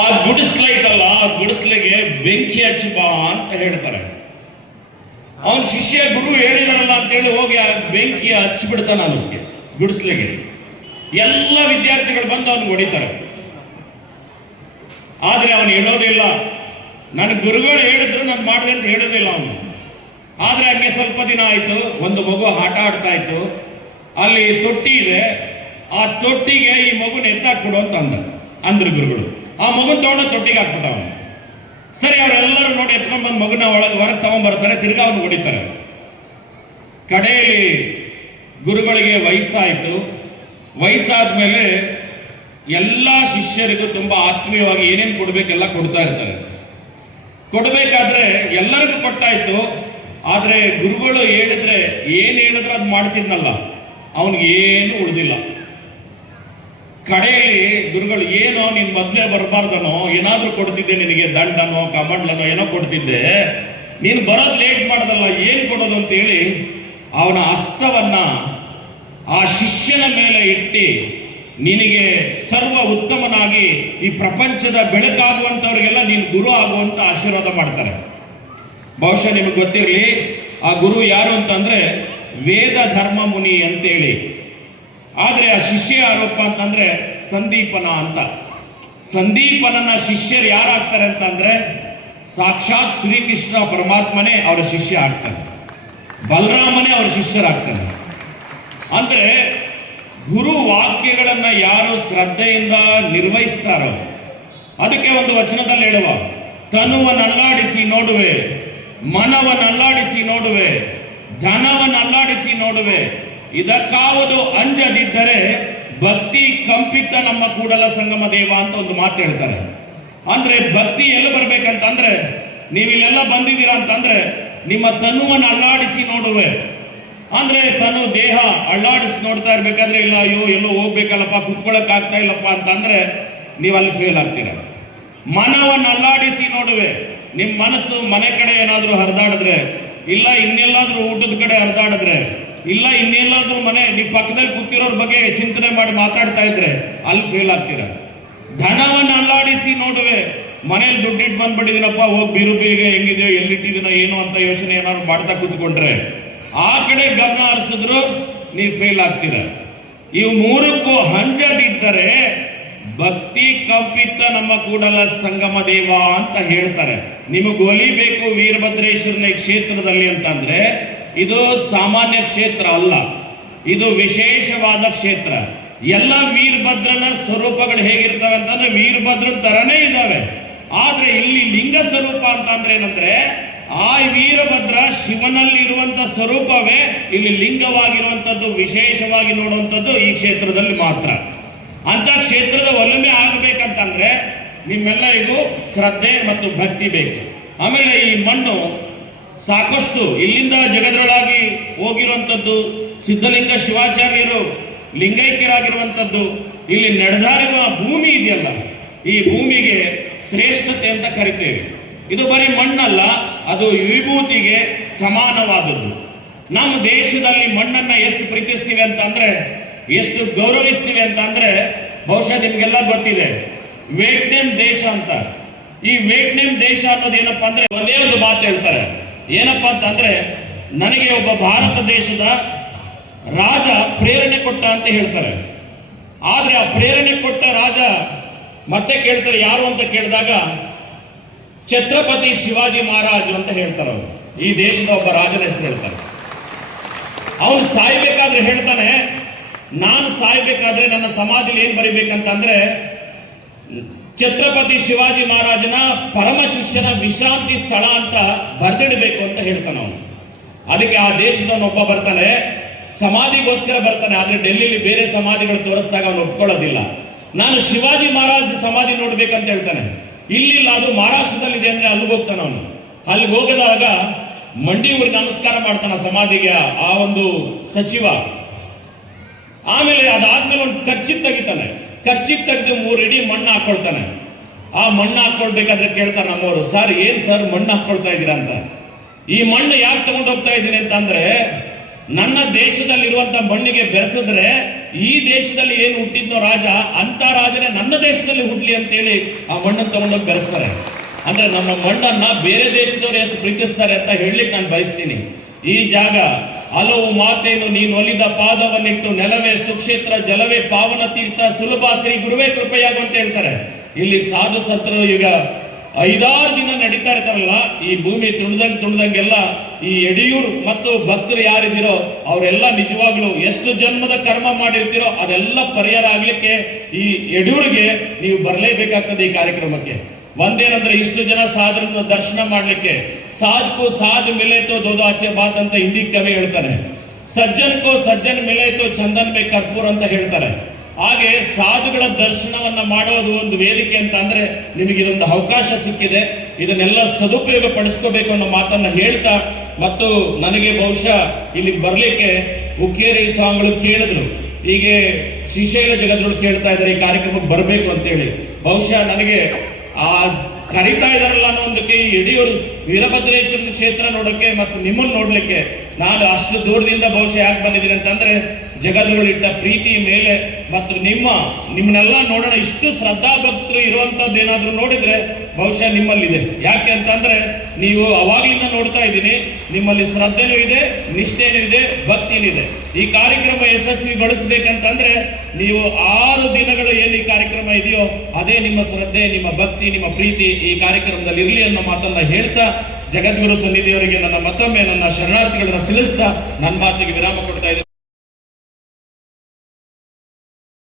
ಆ ಗುಡಿಸ್ಲ ಐತಲ್ಲ, ಆ ಗುಡಿಸ್ಲಿಗೆ ಬೆಂಕಿ ಹಚ್ಚಿ ಬಾ ಅಂತ ಹೇಳ್ತಾರೆ. ಅವನ ಶಿಷ್ಯ ಗುರು ಹೇಳಿದಾರಲ್ಲ ಅಂತೇಳಿ ಹೋಗಿ ಆ ಬೆಂಕಿ ಹಚ್ಚಿಬಿಡ್ತಾನ ಅದಕ್ಕೆ ಗುಡಿಸ್ಲಿಗೆ. ಎಲ್ಲ ವಿದ್ಯಾರ್ಥಿಗಳು ಬಂದು ಅವನು ಹೊಡಿತಾರೆ. ಆದ್ರೆ ಅವನು ಹೇಳೋದಿಲ್ಲ, ನನ್ನ ಗುರುಗಳು ಹೇಳಿದ್ರು ನಾನು ಮಾಡಿದೆ ಅಂತ ಹೇಳೋದಿಲ್ಲ ಅವನು. ಆದ್ರೆ ಹಂಗೆ ಸ್ವಲ್ಪ ದಿನ ಆಯ್ತು, ಒಂದು ಮಗು ಆಟ ಆಡ್ತಾ ಇತ್ತು, ಅಲ್ಲಿ ತೊಟ್ಟಿ ಇದೆ, ಆ ತೊಟ್ಟಿಗೆ ಈ ಮಗುನ ಎತ್ತಾಕ್ಬಿಡು ಅಂತ ಅಂದ್ರು ಗುರುಗಳು. ಆ ಮಗುನ ತಗೊಂಡು ತೊಟ್ಟಿಗೆ ಹಾಕ್ಬಿಟ್ಟ ಅವನು. ಸರಿ, ಅವರೆಲ್ಲರೂ ನೋಡಿ ಎತ್ಕೊಂಡ್ ಬಂದು ಮಗುನ ಒಳಗೆ ಹೊರಗೆ ತಗೊಂಡ್ಬರ್ತಾರೆ, ತಿರ್ಗಾ ಅವನು ಹೊಡಿತಾರೆ. ಕಡೆಯಲ್ಲಿ ಗುರುಗಳಿಗೆ ವಯಸ್ಸಾಯಿತು. ವಯಸ್ಸಾದ್ಮೇಲೆ ಎಲ್ಲ ಶಿಷ್ಯರಿಗೂ ತುಂಬಾ ಆತ್ಮೀಯವಾಗಿ ಏನೇನು ಕೊಡ್ಬೇಕೆಲ್ಲ ಕೊಡ್ತಾ ಇರ್ತಾರೆ. ಕೊಡ್ಬೇಕಾದ್ರೆ ಎಲ್ಲರಿಗೂ ಕೊಟ್ಟಾಯ್ತು. ಆದ್ರೆ ಗುರುಗಳು ಹೇಳಿದ್ರೆ ಏನ್ ಹೇಳಿದ್ರೆ ಅದು ಮಾಡ್ತಿದ್ನಲ್ಲ, ಅವನಿಗೆ ಏನು ಉಳಿದಿಲ್ಲ. ಕಡೆಯಲ್ಲಿ ಗುರುಗಳು, ಏನೋ ನೀನ್ ಮೊದ್ಲೇ ಬರಬಾರ್ದನೋ, ಏನಾದ್ರೂ ಕೊಡ್ತಿದ್ದೆ ನಿನಗೆ, ದಂಡನೋ ಕಮಂಡ್ಲನೋ ಏನೋ ಕೊಡ್ತಿದ್ದೆ, ನೀನು ಬರೋದು ಲೇಟ್ ಮಾಡದಲ್ಲ, ಏನ್ ಕೊಡೋದು ಅಂತೇಳಿ ಅವನ ಹಸ್ತವನ್ನ ಆ ಶಿಷ್ಯನ ಮೇಲೆ ಇಟ್ಟು, ನಿನಗೆ ಸರ್ವ ಉತ್ತಮನಾಗಿ ಈ ಪ್ರಪಂಚದ ಬೆಳಕಾಗುವಂತವ್ರಿಗೆಲ್ಲ ನೀನು ಗುರು ಆಗುವಂತ ಆಶೀರ್ವಾದ ಮಾಡ್ತಾರೆ. ಬಹುಶಃ ನಿಮಗೆ ಗೊತ್ತಿರಲಿ, ಆ ಗುರು ಯಾರು ಅಂತಂದ್ರೆ ವೇದ ಧರ್ಮ ಮುನಿ ಅಂತೇಳಿ. ಆದ್ರೆ ಆ ಶಿಷ್ಯ ಯಾರಪ್ಪ ಅಂತಂದ್ರೆ ಸಂದೀಪನ ಅಂತ. ಸಂದೀಪನನ ಶಿಷ್ಯರು ಯಾರಾಗ್ತಾರೆ ಅಂತಂದ್ರೆ ಸಾಕ್ಷಾತ್ ಶ್ರೀಕೃಷ್ಣ ಪರಮಾತ್ಮನೇ ಅವರ ಶಿಷ್ಯ ಆಗ್ತಾನೆ, ಬಲರಾಮನೇ ಅವರ ಶಿಷ್ಯರಾಗ್ತಾನೆ. ಅಂದ್ರೆ ಗುರು ವಾಕ್ಯಗಳನ್ನ ಯಾರು ಶ್ರದ್ಧೆಯಿಂದ ನಿರ್ವಹಿಸ್ತಾರೋ, ಅದಕ್ಕೆ ಒಂದು ವಚನದಲ್ಲಿ ಹೇಳುವ, ತನುವನ್ನಲ್ಲಾಡಿಸಿ ನೋಡುವೆ, ಮನವನ್ನಲ್ಲಾಡಿಸಿ ನೋಡುವೆ, ಧನವನ್ನಲ್ಲಾಡಿಸಿ ನೋಡುವೆ, ಇದಕ್ಕಾವುದು ಅಂಜದಿದ್ದರೆ ಭಕ್ತಿ ಕಂಪಿತ ನಮ್ಮ ಕೂಡಲ ಸಂಗಮ ದೇವ ಅಂತ ಒಂದು ಮಾತು ಹೇಳ್ತಾರೆ. ಅಂದ್ರೆ ಭಕ್ತಿ ಎಲ್ಲಿ ಬರ್ಬೇಕಂತಂದ್ರೆ, ನೀವಿಲ್ಲೆಲ್ಲ ಬಂದಿದ್ದೀರಾ ಅಂತಂದ್ರೆ ನಿಮ್ಮ ತನುವನ್ನು ಅಲ್ಲಾಡಿಸಿ ನೋಡುವೆ. ಅಂದ್ರೆ ತನು ದೇಹ ಅಳ್ಳಾಡಿಸಿ ನೋಡ್ತಾ ಇರ್ಬೇಕಾದ್ರೆ, ಇಲ್ಲ ಅಯ್ಯೋ ಎಲ್ಲೋ ಹೋಗ್ಬೇಕಲ್ಲಪ್ಪ, ಕುತ್ಕೊಳಕ್ ಆಗ್ತಾ ಇಲ್ಲಪ್ಪ ಅಂತಂದ್ರೆ ನೀವು ಅಲ್ಲಿ ಫೇಲ್ ಆಗ್ತೀರ. ಮನವನ್ನು ಅಲ್ಲಾಡಿಸಿ ನೋಡುವೆ, ನಿಮ್ಮ ಮನಸ್ಸು ಮನೆ ಕಡೆ ಏನಾದ್ರೂ ಹರಿದಾಡಿದ್ರೆ, ಇಲ್ಲ ಇನ್ನೆಲ್ಲಾದ್ರೂ ಊಟದ ಕಡೆ ಹರಿದಾಡಿದ್ರೆ, ಇಲ್ಲ ಇನ್ನೆಲ್ಲಾದ್ರೂ ನೀವು ಪಕ್ಕದಲ್ಲಿ ಕೂತಿರೋರ್ ಬಗ್ಗೆ ಚಿಂತನೆ ಮಾಡಿ ಮಾತಾಡ್ತಾ ಇದ್ರೆ ಅಲ್ಲಿ ಫೇಲ್ ಆಗ್ತೀರ. ಧನವನ್ನು ಅಲ್ಲಾಡಿಸಿ ನೋಡುವೆ, ಮನೇಲಿ ದುಡ್ಡಿಟ್ಟು ಬಂದ್ಬಿಟ್ಟಿದ್ದೀನಪ್ಪ, ಹೋಗಿ ಬಿರುಬಿಗೆ ಹೆಂಗಿದೆಯೋ ಎಲ್ಲಿಟ್ಟಿದ್ದೀನೋ ಏನೋ ಅಂತ ಯೋಚನೆ ಏನಾದ್ರು ಮಾಡ್ತಾ ಕೂತ್ಕೊಂಡ್ರೆ, ಆ ಕಡೆ ಗಮನ ಹರಿಸಿದ್ರು ನೀವು ಫೇಲ್ ಆಗ್ತೀರ. ಇವು ಮೂರಕ್ಕೂ ಹಂಚದಿದ್ದರೆ ಭಕ್ತಿ ಕಂಪಿತ ನಮ್ಮ ಕೂಡಲ ಸಂಗಮ ದೇವ ಅಂತ ಹೇಳ್ತಾರೆ. ನಿಮಗೆ ಒಲಿಬೇಕು ವೀರಭದ್ರೇಶ್ವರನ ಕ್ಷೇತ್ರದಲ್ಲಿ ಅಂತಂದ್ರೆ ಇದು ಸಾಮಾನ್ಯ ಕ್ಷೇತ್ರ ಅಲ್ಲ, ಇದು ವಿಶೇಷವಾದ ಕ್ಷೇತ್ರ. ಎಲ್ಲ ವೀರಭದ್ರನ ಸ್ವರೂಪಗಳು ಹೇಗಿರ್ತವೆ ಅಂತಂದ್ರೆ ವೀರಭದ್ರನ ತರನೇ ಇದಾವೆ. ಆದ್ರೆ ಇಲ್ಲಿ ಲಿಂಗ ಸ್ವರೂಪ ಅಂತಂದ್ರೆ ಏನಂದ್ರೆ, ಆ ವೀರಭದ್ರ ಶಿವನಲ್ಲಿ ಇರುವಂತ ಸ್ವರೂಪವೇ ಇಲ್ಲಿ ಲಿಂಗವಾಗಿರುವಂತದ್ದು, ವಿಶೇಷವಾಗಿ ನೋಡುವಂಥದ್ದು ಈ ಕ್ಷೇತ್ರದಲ್ಲಿ ಮಾತ್ರ. ಅಂತ ಕ್ಷೇತ್ರದ ಒಲುಮೆ ಆಗಬೇಕಂತಂದ್ರೆ ನಿಮ್ಮೆಲ್ಲರಿಗೂ ಶ್ರದ್ಧೆ ಮತ್ತು ಭಕ್ತಿ ಬೇಕು. ಆಮೇಲೆ ಈ ಮಣ್ಣು ಸಾಕಷ್ಟು ಇಲ್ಲಿಂದ ಜಗದೊಳಗಾಗಿ ಹೋಗಿರುವಂಥದ್ದು, ಸಿದ್ಧಲಿಂಗ ಶಿವಾಚಾರ್ಯರು ಲಿಂಗೈಕ್ಯರಾಗಿರುವಂಥದ್ದು, ಇಲ್ಲಿ ನಡೆದಾರಿರುವ ಭೂಮಿ ಇದೆಯಲ್ಲ, ಈ ಭೂಮಿಗೆ ಶ್ರೇಷ್ಠತೆ ಅಂತ ಕರಿತೇವೆ. ಇದು ಬರೀ ಮಣ್ಣಲ್ಲ, ಅದು ವಿಭೂತಿಗೆ ಸಮಾನವಾದದ್ದು. ನಮ್ಮ ದೇಶದಲ್ಲಿ ಮಣ್ಣನ್ನ ಎಷ್ಟು ಪ್ರೀತಿಸ್ತೀವಿ ಅಂತ ಅಂದ್ರೆ, ಎಷ್ಟು ಗೌರವಿಸ್ತೀವಿ ಅಂತ ಅಂದ್ರೆ, ಬಹುಶಃ ನಿಮ್ಗೆಲ್ಲ ಗೊತ್ತಿದೆ, ವಿಯೆಟ್ನಾಂ ದೇಶ ಅಂತ. ಈ ವಿಯೆಟ್ನಾಂ ದೇಶ ಅನ್ನೋದು ಏನಪ್ಪಾ ಅಂದ್ರೆ ಒಂದೇ ಒಂದು ಮಾತು ಹೇಳ್ತಾರೆ, ಏನಪ್ಪಾ ಅಂತಂದ್ರೆ, ನನಗೆ ಒಬ್ಬ ಭಾರತ ದೇಶದ ರಾಜ ಪ್ರೇರಣೆ ಕೊಟ್ಟ ಅಂತ ಹೇಳ್ತಾರೆ. ಆದ್ರೆ ಆ ಪ್ರೇರಣೆ ಕೊಟ್ಟ ರಾಜ ಮತ್ತೆ ಕೇಳ್ತಾರೆ, ಯಾರು ಅಂತ ಕೇಳಿದಾಗ ಛತ್ರಪತಿ ಶಿವಾಜಿ ಮಹಾರಾಜ್ ಅಂತ ಹೇಳ್ತಾರೆ. ಅವರು ಈ ದೇಶದ ಒಬ್ಬ ರಾಜನ ಹೆಸರು ಹೇಳ್ತಾರೆ. ಅವನು ಸಾಯ್ಬೇಕಾದ್ರೆ ಹೇಳ್ತಾನೆ, ನಾನು ಸಾಯ್ಬೇಕಾದ್ರೆ ನನ್ನ ಸಮಾಧಿಲಿ ಏನ್ ಬರಿಬೇಕಂತಂದ್ರೆ ಛತ್ರಪತಿ ಶಿವಾಜಿ ಮಹಾರಾಜನ ಪರಮ ಶಿಷ್ಯನ ವಿಶ್ರಾಂತಿ ಸ್ಥಳ ಅಂತ ಬರ್ದಿಡಬೇಕು ಅಂತ ಹೇಳ್ತಾನೆ ಅವನು. ಅದಕ್ಕೆ ಆ ದೇಶದವನೊಬ್ಬ ಬರ್ತಾನೆ, ಸಮಾಧಿಗೋಸ್ಕರ ಬರ್ತಾನೆ. ಆದ್ರೆ ಡೆಲ್ಲಿಲಿ ಬೇರೆ ಸಮಾಧಿಗಳು ತೋರಿಸಿದಾಗ ಅವನು ಒಪ್ಕೊಳ್ಳೋದಿಲ್ಲ. ನಾನು ಶಿವಾಜಿ ಮಹಾರಾಜ್ ಸಮಾಧಿ ನೋಡ್ಬೇಕಂತ ಹೇಳ್ತಾನೆ. ಇಲ್ಲಿಲ್ಲ, ಅದು ಮಹಾರಾಷ್ಟ್ರದಲ್ಲಿದೆ ಅಂದ್ರೆ ಅಲ್ಲಿಗೆ ಹೋಗ್ತಾನೆ ಅವನು. ಅಲ್ಲಿಗೆ ಹೋಗದಾಗ ಮಂಡಿ ಊರಿಗೆ ನಮಸ್ಕಾರ ಮಾಡ್ತಾನೆ ಸಮಾಧಿಗೆ ಆ ಒಂದು ಸಚಿವ. ಆಮೇಲೆ ಅದಾದ್ಮೇಲೆ ಒಂದು ಖರ್ಚಿ ತೆಗಿತಾನೆ. ಖರ್ಚಿ ತೆಗೆದು 3 ಇಡಿ ಮಣ್ಣು ಹಾಕೊಳ್ತಾನೆ. ಆ ಮಣ್ಣು ಹಾಕೊಳ್ಬೇಕಾದ್ರೆ ಕೇಳ್ತಾರೆ ನಮ್ಮವರು, ಸರ್ ಏನ್ ಸರ್ ಮಣ್ಣು ಹಾಕೊಳ್ತಾ ಇದ್ದೀರಾ ಅಂತ. ಈ ಮಣ್ಣು ಯಾಕೆ ತಗೊಂಡು ಹೋಗ್ತಾ ಇದ್ದೀನಿ ಅಂತಂದ್ರೆ, ನನ್ನ ದೇಶದಲ್ಲಿರುವಂತ ಮಣ್ಣಿಗೆ ಬೆರೆಸಿದ್ರೆ ಈ ದೇಶದಲ್ಲಿ ಏನು ಹುಟ್ಟಿದ್ನೋ ರಾಜ ಅಂತ ರಾಜನೇ ನನ್ನ ದೇಶದಲ್ಲಿ ಹುಟ್ಲಿ ಅಂತೇಳಿ ಆ ಮಣ್ಣನ್ನು ತಗೊಂಡೋಗಿ ಬೆರೆಸ್ತಾರೆ. ಅಂದ್ರೆ ನಮ್ಮ ಮಣ್ಣನ್ನ ಬೇರೆ ದೇಶದವರು ಎಷ್ಟು ಪ್ರೀತಿಸ್ತಾರೆ ಅಂತ ಹೇಳಲಿಕ್ಕೆ ನಾನು ಬಯಸ್ತೀನಿ. ಈ ಜಾಗ ಹಲವು ಮಾತೇನು ನೀನು ಒಲಿದ ಪಾದವನ್ನಿಟ್ಟು ನೆಲವೇ ಸುಕ್ಷೇತ್ರ ಜಲವೇ ಪಾವನ ತೀರ್ಥ ಸುಲಭ ಶ್ರೀ ಗುರುವೇ ಕೃಪೆಯಾಗು ಅಂತ ಹೇಳ್ತಾರೆ. ಇಲ್ಲಿ ಸಾಧು ಸಂತರು ಈಗ 5-6 ದಿನ ನಡೀತಾ ಇರ್ತಾರಲ್ಲ, ಈ ಭೂಮಿ ತುಣಿದಂಗೆಲ್ಲ ಈ ಯಡಿಯೂರು ಮತ್ತು ಭಕ್ತರು ಯಾರಿದ್ದೀರೋ ಅವರೆಲ್ಲ ನಿಜವಾಗ್ಲೂ ಎಷ್ಟು ಜನ್ಮದ ಕರ್ಮ ಮಾಡಿರ್ತೀರೋ ಅದೆಲ್ಲ ಪರಿಹಾರ ಆಗ್ಲಿಕ್ಕೆ ಈ ಯಡಿಯೂರಿಗೆ ನೀವು ಬರಲೇಬೇಕಾಗ್ತದೆ ಈ ಕಾರ್ಯಕ್ರಮಕ್ಕೆ. ಒಂದೇನಂದ್ರೆ ಇಷ್ಟು ಜನ ಸಾಧನ ದರ್ಶನ ಮಾಡ್ಲಿಕ್ಕೆ ಸಾಧಕೋ ಸಾಧು ಮಿಲೇತೋ ದೋದೋ ಆಚೆ ಬಾತ್ ಅಂತ ಹಿಂದಿ ಕವಿ ಹೇಳ್ತಾನೆ. ಸಜ್ಜನಕೋ ಸಜ್ಜನ್ ಮಿಲೇತೋ ಚಂದನ್ ಬೇ ಕರ್ಪೂರ್ ಅಂತ ಹೇಳ್ತಾರೆ. ಹಾಗೆ ಸಾಧುಗಳ ದರ್ಶನವನ್ನ ಮಾಡೋದು ಒಂದು ವೇದಿಕೆ ಅಂತ ಅಂದ್ರೆ ನಿಮಗೆ ಇದೊಂದು ಅವಕಾಶ ಸಿಕ್ಕಿದೆ, ಇದನ್ನೆಲ್ಲ ಸದುಪಯೋಗ ಪಡಿಸ್ಕೋಬೇಕು ಅನ್ನೋ ಮಾತನ್ನ ಹೇಳ್ತಾ, ಮತ್ತು ನನಗೆ ಬಹುಶಃ ಇಲ್ಲಿಗೆ ಬರ್ಲಿಕ್ಕೆ ಉಕ್ಕೇರಿ ಸ್ವಾಮಿಗಳು ಕೇಳಿದ್ರು, ಹೀಗೆ ಶ್ರೀಶೈಲ ಜಗದ್ಗುರು ಕೇಳ್ತಾ ಇದ್ದಾರೆ ಈ ಕಾರ್ಯಕ್ರಮಕ್ಕೆ ಬರಬೇಕು ಅಂತೇಳಿ. ಬಹುಶಃ ನನಗೆ ಆ ಕರೀತಾ ಇದಾರಲ್ಲ ಅನ್ನೋ ಒಂದಕ್ಕೆ ಯಡಿಯೂರು ವೀರಭದ್ರೇಶ್ವರನ ಕ್ಷೇತ್ರ ನೋಡಕ್ಕೆ ಮತ್ತು ನಿಮ್ಮನ್ನು ನೋಡ್ಲಿಕ್ಕೆ ನಾನು ಅಷ್ಟು ದೂರದಿಂದ ಬಹುಶಃ ಯಾಕೆ ಬಂದಿದ್ದೀನಿ ಅಂತಂದ್ರೆ ಜಗದ್ಗುರು ಇಟ್ಟ ಪ್ರೀತಿ ಮೇಲೆ ಮತ್ತು ನಿಮ್ಮನ್ನೆಲ್ಲ ನೋಡೋಣ, ಇಷ್ಟು ಶ್ರದ್ಧಾ ಭಕ್ತರು ಇರುವಂತದ್ದು ಏನಾದ್ರು ನೋಡಿದ್ರೆ ಬಹುಶಃ ನಿಮ್ಮಲ್ಲಿದೆ. ಯಾಕೆ ಅಂತಂದ್ರೆ ನೀವು ಅವಾಗ್ಲಿಂದ ನೋಡ್ತಾ ಇದ್ದೀನಿ, ನಿಮ್ಮಲ್ಲಿ ಶ್ರದ್ಧೆನೂ ಇದೆ, ನಿಷ್ಠೆನೂ ಇದೆ, ಭಕ್ತಿನೂ ಇದೆ. ಈ ಕಾರ್ಯಕ್ರಮ ಯಶಸ್ವಿಗೊಳಿಸ್ಬೇಕಂತಂದ್ರೆ ನೀವು 6 ದಿನಗಳು ಏನು ಈ ಕಾರ್ಯಕ್ರಮ ಇದೆಯೋ ಅದೇ ನಿಮ್ಮ ಶ್ರದ್ಧೆ, ನಿಮ್ಮ ಭಕ್ತಿ, ನಿಮ್ಮ ಪ್ರೀತಿ ಈ ಕಾರ್ಯಕ್ರಮದಲ್ಲಿ ಇರಲಿ ಅನ್ನೋ ಮಾತನ್ನ ಹೇಳ್ತಾ, ಜಗದ್ಗುರು ಸನ್ನಿಧಿಯವರಿಗೆ ನನ್ನ ಮತ್ತೊಮ್ಮೆ ನನ್ನ ಶರಣಾರ್ಥಿಗಳನ್ನ ಸಲ್ಲಿಸ್ತಾ ನನ್ನ ಮಾತಿಗೆ ವಿರಾಮ ಕೊಡ್ತಾ ಇದ್ದೀನಿ.